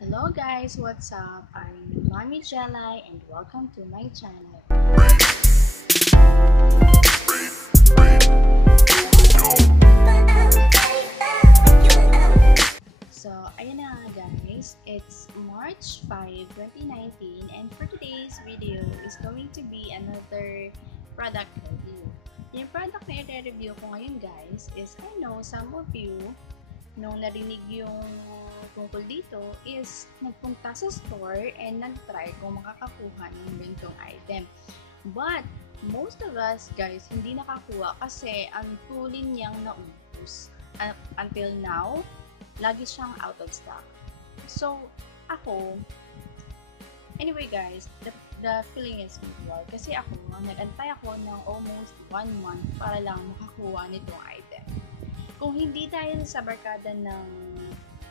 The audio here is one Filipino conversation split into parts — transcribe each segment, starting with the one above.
Hello guys, what's up? I'm Mommy Jelly and welcome to my channel. So, ayan na nga guys, it's March 5, 2019 and for today's video is going to be another product review. Yung product na i-review ko ngayon guys is I know some of you nung narinig yung tungkol dito is nagpunta sa store and nag-try kung makakakuha ng ganitong item. But, most of us guys hindi nakakuha kasi ang tulin niyang naubos. Until now, lagi siyang out of stock. So, ako, anyway guys, the feeling is mutual. Kasi ako, nag-antay ako ng almost 1 month para lang makakuha nitong item. Kung hindi dahil sa barkada ng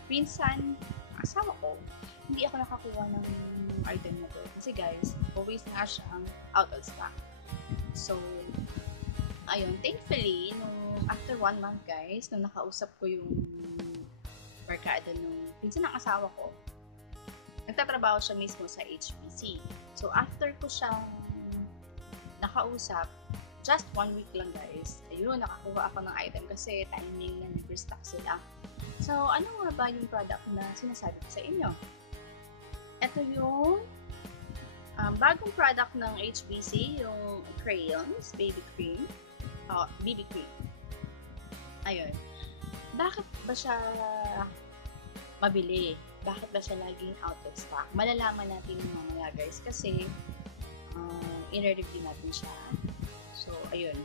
pinsan, asawa ko, hindi ako nakakuha ng item na to. Kasi guys, always nga siyang out of stock. So, ayun, thankfully, nung after 1 month guys, nung nakausap ko yung barkada nung pinsan ng asawa ko, nagtatrabaho siya mismo sa HBC. So, after ko siyang nakausap, just 1 week lang guys, ayun, nakakuha ako ng item kasi timing na nag-restock sila. So, ano nga ba yung product na sinasabi ko sa inyo? Ito yung bagong product ng HBC, yung crayons, BB cream. Ayun. Bakit ba siya mabili? Bakit ba siya laging out of stock? Malalaman natin yung mamaya guys kasi i-review natin siya. So, ayun.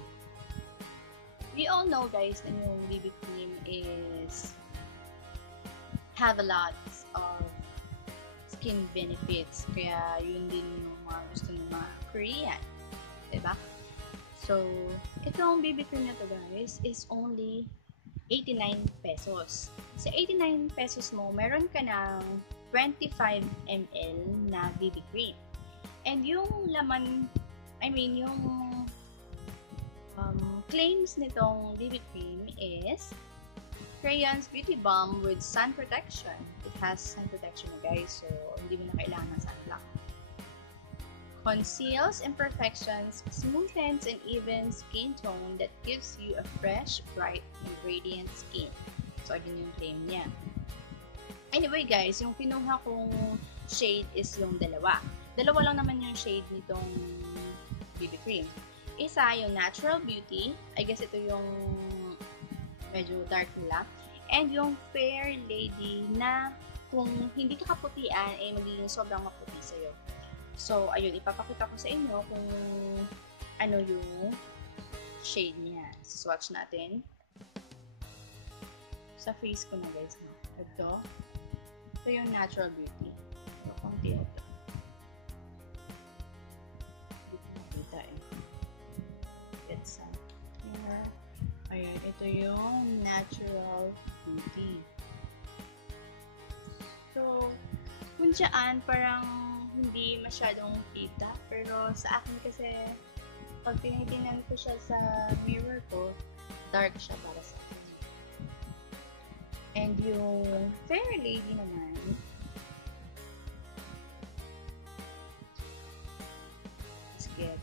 We all know guys na yung BB cream is have a lot of skin benefits. Kaya yun din yung mga gusto ng mga Korean. Diba? So, itong BB cream na to guys is only 89 pesos. Sa 89 pesos mo, meron ka ng 25 ml na BB cream. And yung laman, yung claims nitong BB cream is crayons beauty balm with sun protection. It has sun protection guys, so hindi mo na kailangan ng sunblock. Conceals imperfections, smoothens and even skin tone that gives you a fresh, bright, and radiant skin. So, ayun yung claim niya. Anyway guys, yung pinuha kong shade is yung dalawa. Dalawa lang naman yung shade nitong BB cream. Isa yung Natural Beauty. I guess ito yung medyo dark nila. And yung Fair Lady na kung hindi ka kaputian, magiging sobrang maputi sa'yo. So, ayun, ipapakita ko sa inyo kung ano yung shade niya. Swatch natin. Sa face ko na guys. Ito yung Natural Beauty. Ito, konti ito. Hindi ko makita It's here. Ayun, ito yung Natural Beauty. So, kung dyan, parang hindi masyadong kita. Pero sa akin kasi, pag tinitingnan ko siya sa mirror ko, dark siya para sa akin. And yung Fair Lady naman, is good.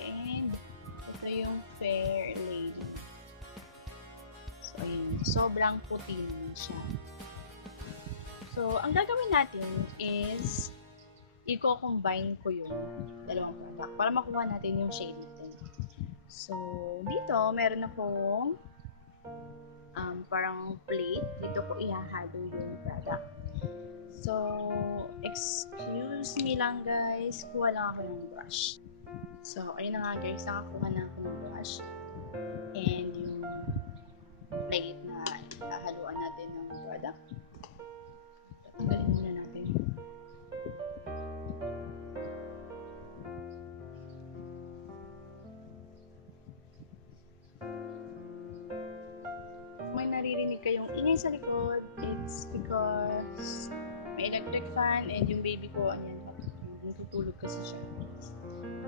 And ito yung Fair Lady. So, ayun. Sobrang puti naman siya. So, ang gagawin natin is i-combine ko yung dalawang product para makuha natin yung shade natin. So, dito, meron akong parang plate. Dito ko ihahalo yung product. So, excuse me lang guys. Kuha lang ako ng brush. So, ayun na nga guys. Nakakuha na ako ng brush. And yung plate na hahaluan natin ng product. Tatanggalin muna natin. Kung may naririnig kayong ingay sa likod, it's because may electric fan and yung baby ko, natutulog kasi siya.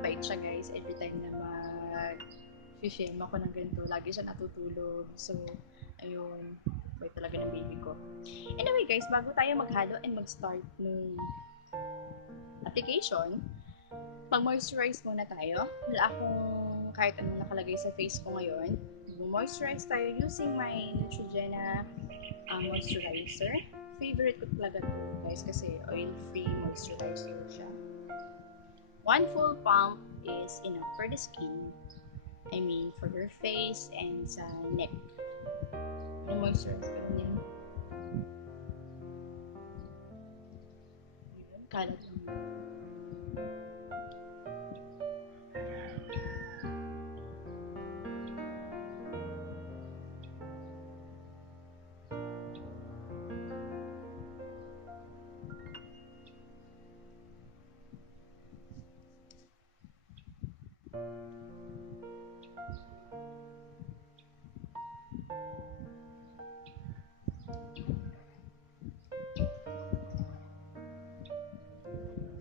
Bait siya guys, every time na nag-shame ako ng ganito. Lagi siya natutulog. So, ayun. Wait talaga ng baby ko. Anyway guys, bago tayo maghalo and mag-start ng application, mag-moisturize muna tayo. Wala akong kahit anong nakalagay sa face ko ngayon. Mag-moisturize tayo using my Neutrogena moisturizer. Favorite ko talaga to guys kasi oil-free moisturizer siya. One full pump is enough for the skin. I mean, for your face and sa neck. Yung moisturize ko din. Kalat lang.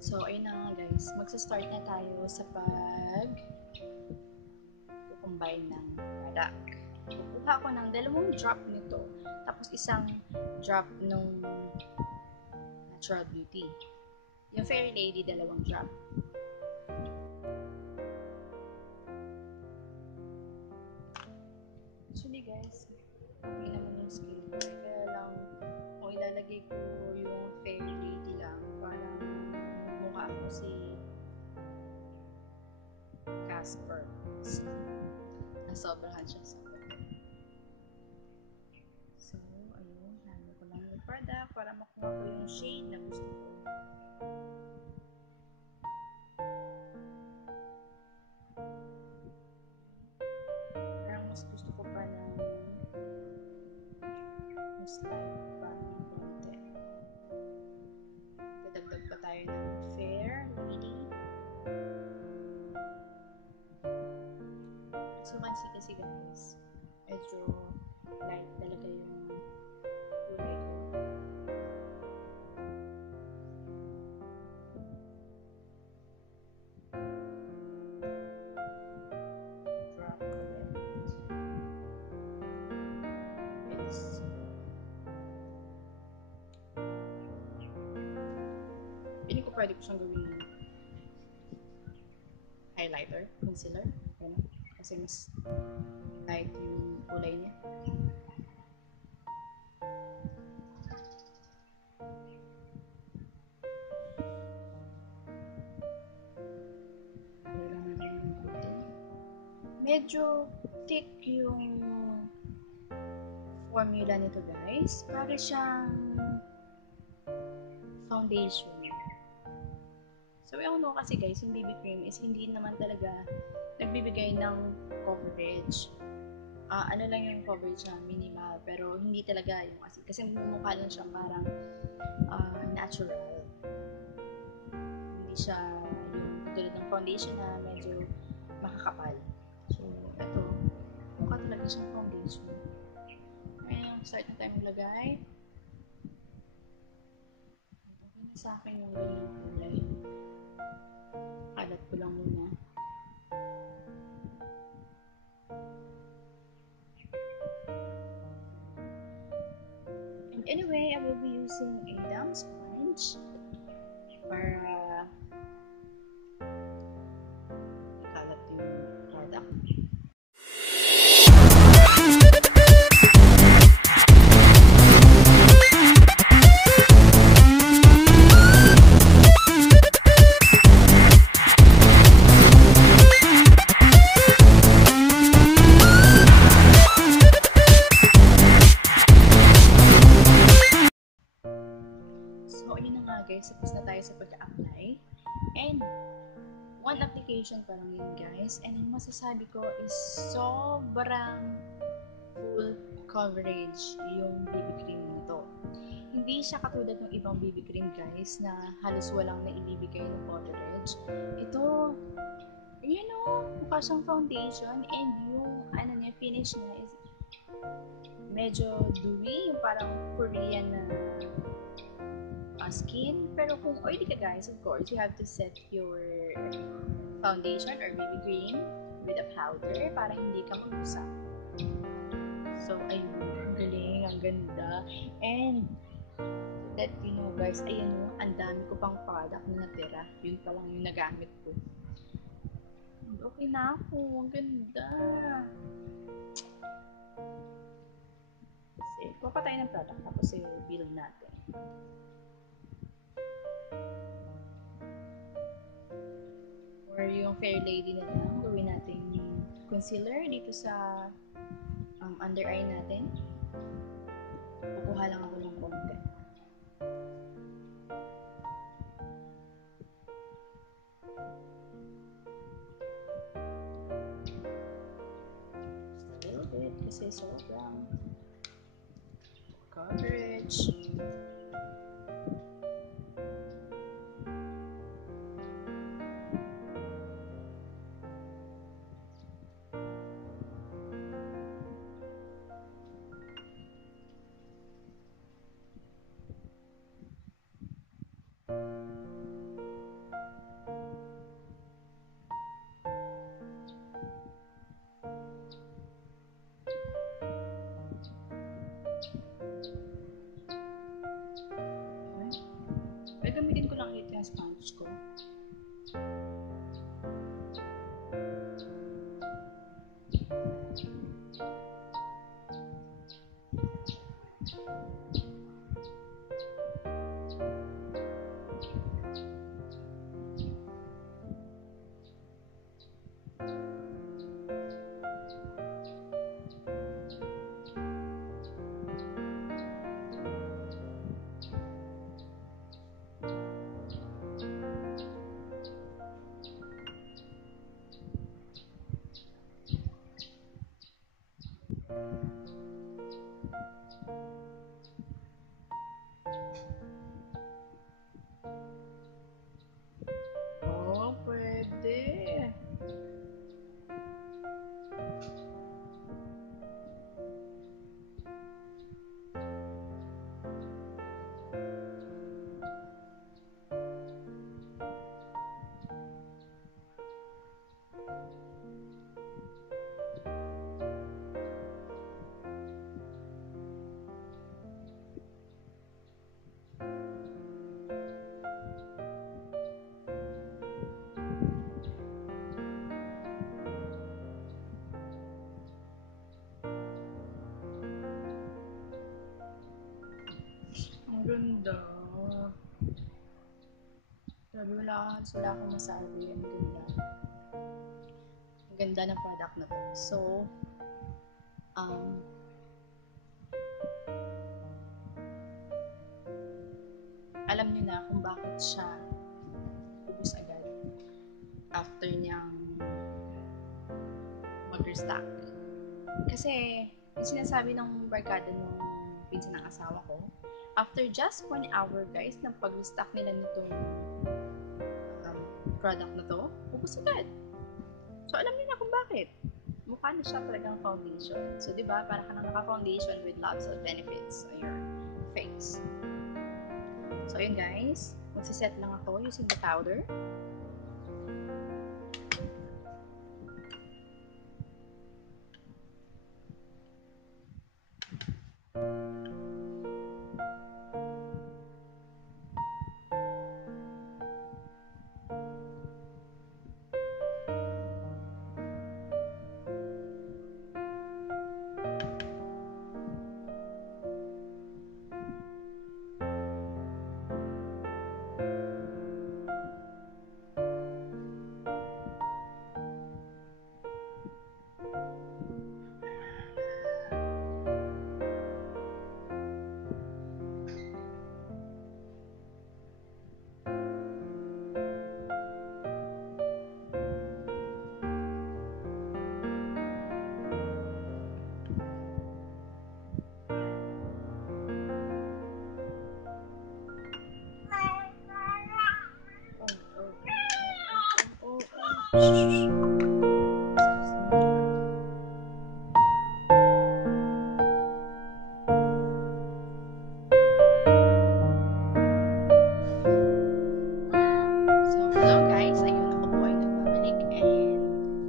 So, ayun na nga guys. Magsa-start na tayo sa pag-combine ng product. Kukuha ko ng 2 drop nito. Tapos isang drop nung Natural Beauty. Yung Fairy Lady, 2 drop. Actually guys, okay naman yung skin ko. Kaya lang, kung ilalagay ko yung Fairy Lady lang, parang mukha ko si Casper. Nasobrahan siya sa So, ayun, hanap ko lang yung product para makuha ko yung shade na gusto ko. Parang mas gusto ko pa ng mas light pa ng konti. Dadagdag pa tayo ng Fair Lady. So, kasi guys, medyo light talaga yung kulay ko. Drop it. Yes. Piling ko pwede ko siyang gawin highlighter, concealer. Ganun. Kasi mas light yung kulay niya. Medyo thick yung formula nito guys. Para siyang foundation. So, yung ano kasi guys, yung BB cream is hindi naman talaga nagbibigay ng coverage. Ano lang yung coverage na minimal, pero hindi talaga yung kasi mumukha lang siya parang natural. Hindi siya yung tulad ng foundation na medyo makakapal. So, ito, mukha talaga siyang foundation. Ngayon, start na tayo maglagay. Okay na sa akin yung ganyang kulay. Kalat ko lang muna. And anyway, I will be using a damp sponge para ikalat yung product. So, ayun na nga guys, tapos na tayo sa pag-apply. And, one application pa lang yun guys. And yung masasabi ko is sobrang full coverage yung BB cream nito. Hindi siya katulad ng ibang BB cream guys na halos walang naibibigay ng coverage. Ito, yun o, mukha siyang foundation and yung finish niya is medyo dewy, yung parang Korean na skin. Pero kung oily ka guys, of course, you have to set your foundation or BB cream with a powder para hindi ka mag-usap. So, ayun. Ang galing. Ang ganda. And, let you know guys, ayun yung ang dami ko pang product na natira. Yun pa lang yung nagamit ko. Okay na ako. Ang ganda. Kasi, kuha tayo ng product tapos i-build natin. Or yung Fair Lady na lang, gawin natin yung concealer dito sa under eye natin. Kukuha lang ako ng konti. Just a little bit kasi sobrang coverage. Gagamitin ko lang ito yung sponge ko. Oh, pwede. Ang ganda. Sabi, wala akong masabi. Ang ganda. Ang ganda ng product na to. So, alam niyo na kung bakit siya ubos agad after niyang mag-restock. Kasi, yung sinasabi ng barkada nung pinsan ng asawa ko, after just 1 hour guys, nang pag-restock nila nitong product na to, ubos agad. So, alam niyo na kung bakit. Mukha na siya talagang foundation. So, di ba, para ka nang naka-foundation with lots of benefits on your face. So, yun guys. Magsiset lang ako using the powder.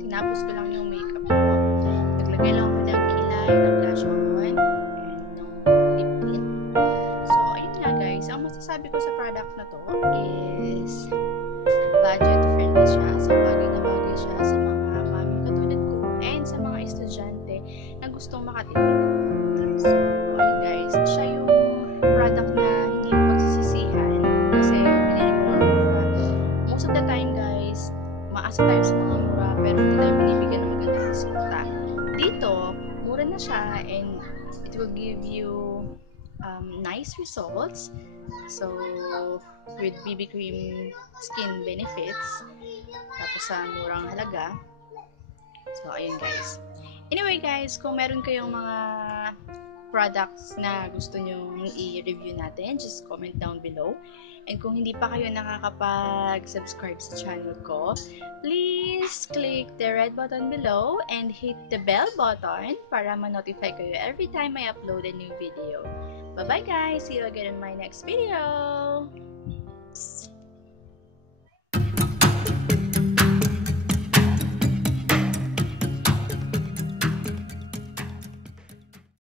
Tinapos ko lang blush on, and no lip tint. So, ayun nga guys. Ang masasabi ko sa product na to is budget friendly siya. So, bagay na bagay siya sa mga mami katulad ko and sa mga estudyante na gustong makatipid. So, ayun guys. Siya yung product na hindi mo pagsisisihan kasi binili ko ng mura. Most of the time guys, maasa tayo sa mga mura pero hindi tayo binibigyan ng magandang resulta. Dito, mura na siya and it will give you nice results. So, with BB cream skin benefits, tapos sa murang halaga. So, ayun guys. Anyway guys, kung meron kayong mga products na gusto nyo i-review natin, just comment down below. And kung hindi pa kayo nakakapag-subscribe sa channel ko, please click the red button below and hit the bell button para ma-notify kayo every time I upload a new video. Bye-bye guys! See you again in my next video!